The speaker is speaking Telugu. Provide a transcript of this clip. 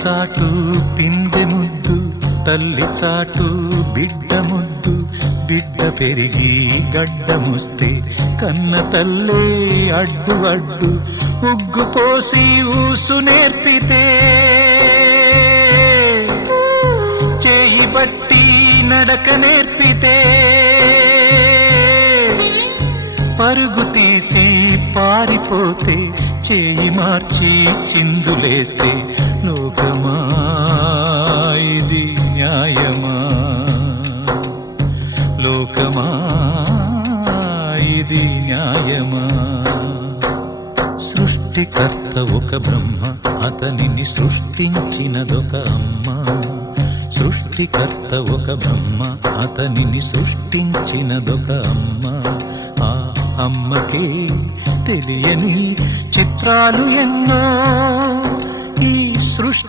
చాటు పిందె ముద్దు, తల్లి చాటు బిడ్డ ముద్దు. బిడ్డ పెరిగి గడ్డముస్తే కన్న తల్లే అడ్డు అడ్డు. ఉగ్గు పోసి ఊసు నేర్పితే, చేయి బట్టి నడక నేర్పితే, పరుగు తీసి పారిపోతే, చేయి మార్చి చిందులేస్తే, లోకమా ఇది న్యాయమా? లోకమా ఇది న్యాయమా? సృష్టికర్త ఒక బ్రహ్మ, అతనిని సృష్టించినదొక అమ్మ. సృష్టికర్త ఒక బ్రహ్మ, అతనిని సృష్టించినదొక అమ్మ. ఆ అమ్మకే తెలియని చిత్రాలు ఎన్నో ఈ సృష్టి.